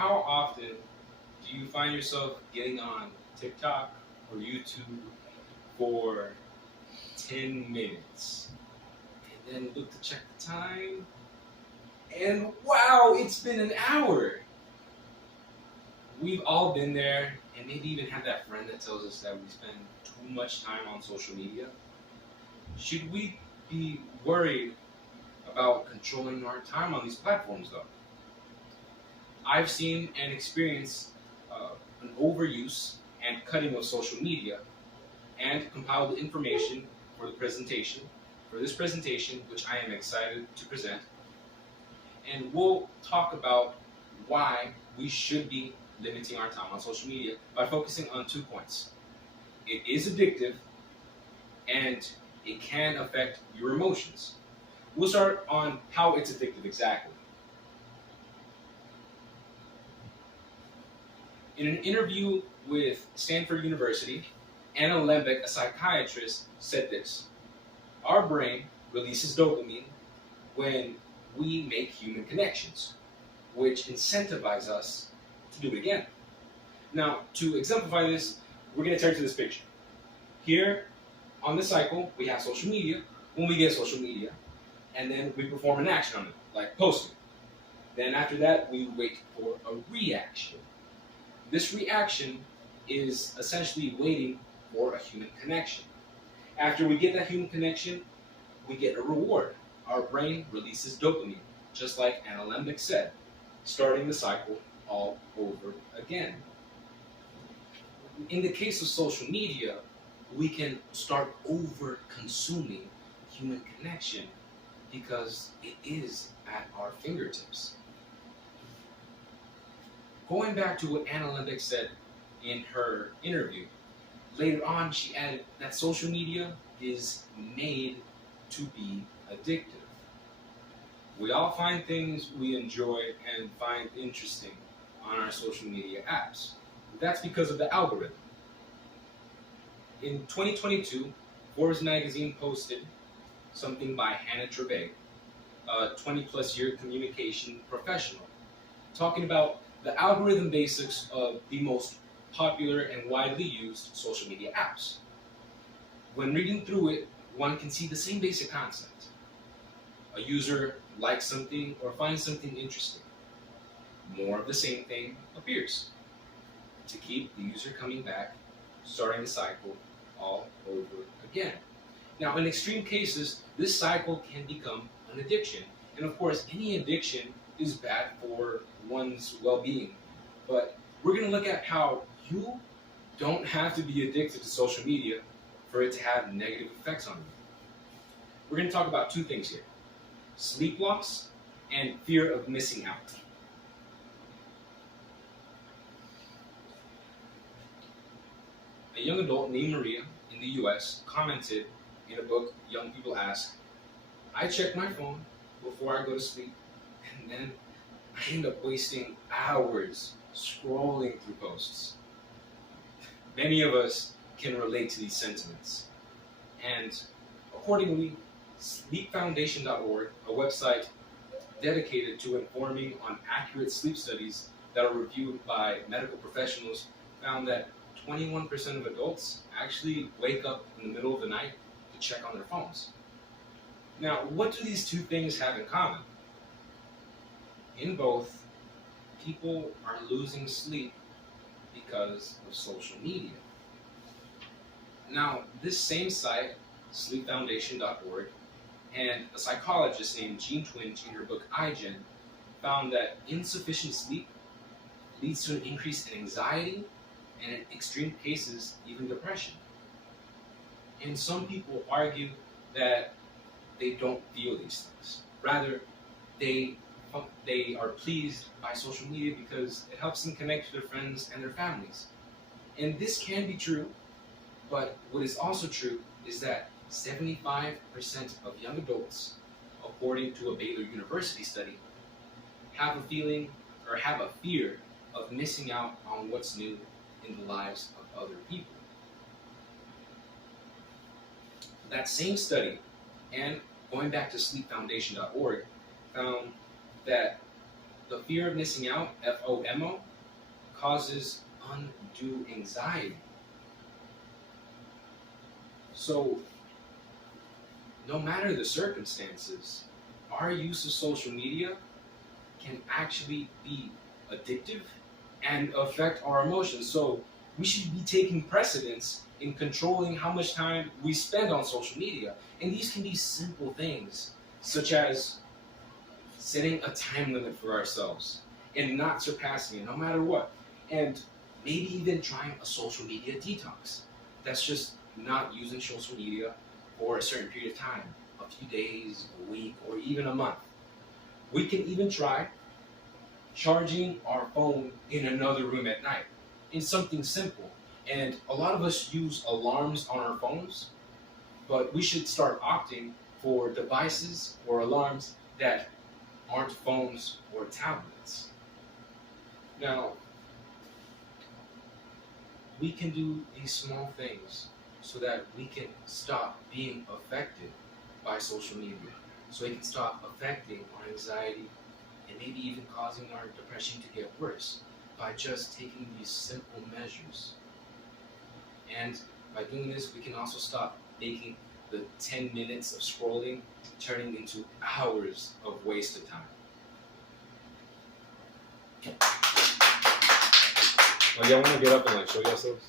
How often do you find yourself getting on TikTok or YouTube for 10 minutes and then look to check the time and wow, it's been an hour? We've all been there and maybe even had that friend that tells us that we spend too much time on social media. Should we be worried about controlling our time on these platforms though? I've seen and experienced an overuse and cutting of social media and compiled the information for the presentation, for this presentation, which I am excited to present. And we'll talk about why we should be limiting our time on social media by focusing on 2 points. It is addictive and it can affect your emotions. We'll start on how it's addictive exactly. In an interview with Stanford University, Anna Lembeck, a psychiatrist, said this: our brain releases dopamine when we make human connections, which incentivize us to do it again. Now, to exemplify this, we're going to turn to this picture. Here on the cycle, we have social media. When we get social media, and then we perform an action on it, like posting. Then after that, we wait for a reaction. This reaction is essentially waiting for a human connection. After we get that human connection, we get a reward. Our brain releases dopamine, just like Anna Lembeck said, starting the cycle all over again. In the case of social media, we can start over consuming human connection because it is at our fingertips. Going back to what Anna Lembeck said in her interview, later on she added that social media is made to be addictive. We all find things we enjoy and find interesting on our social media apps. That's because of the algorithm. In 2022, Forbes magazine posted something by Hannah Trebay, a 20 plus year communication professional, talking about the algorithm basics of the most popular and widely used social media apps. When reading through it, one can see the same basic concept. A user likes something or finds something interesting. More of the same thing appears to keep the user coming back, starting the cycle all over again. Now, in extreme cases, this cycle can become an addiction. And of course, any addiction is bad for one's well-being. But we're going to look at how you don't have to be addicted to social media for it to have negative effects on you. We're going to talk about two things here: sleep loss and fear of missing out. A young adult named Maria in the US commented in a book, Young People Ask, I check my phone before I go to sleep, and then I end up wasting hours scrolling through posts. Many of us can relate to these sentiments. And accordingly, sleepfoundation.org, a website dedicated to informing on accurate sleep studies that are reviewed by medical professionals, found that 21% of adults actually wake up in the middle of the night to check on their phones. Now, what do these two things have in common? In both, people are losing sleep because of social media. Now, this same site, sleepfoundation.org, and a psychologist named Jean Twenge in her book iGen found that insufficient sleep leads to an increase in anxiety and in extreme cases, even depression. And some people argue that they don't feel these things. Rather, they are pleased by social media because it helps them connect to their friends and their families. And this can be true, but what is also true is that 75% of young adults, according to a Baylor University study, have a feeling or have a fear of missing out on what's new in the lives of other people. That same study, and going back to sleepfoundation.org, found that the fear of missing out, FOMO, causes undue anxiety. So, no matter the circumstances, our use of social media can actually be addictive and affect our emotions. So, we should be taking precedence in controlling how much time we spend on social media. And these can be simple things, such as setting a time limit for ourselves and not surpassing it no matter what. And maybe even trying a social media detox. That's just not using social media for a certain period of time, a few days, a week, or even a month. We can even try charging our phone in another room at night in something simple. And a lot of us use alarms on our phones, but we should start opting for devices or alarms that aren't phones or tablets. Now, we can do these small things so that we can stop being affected by social media, so it can stop affecting our anxiety and maybe even causing our depression to get worse by just taking these simple measures. And by doing this, we can also stop making the 10 minutes of scrolling turning into hours of wasted time. Oh, y'all want to get up and like show yourselves?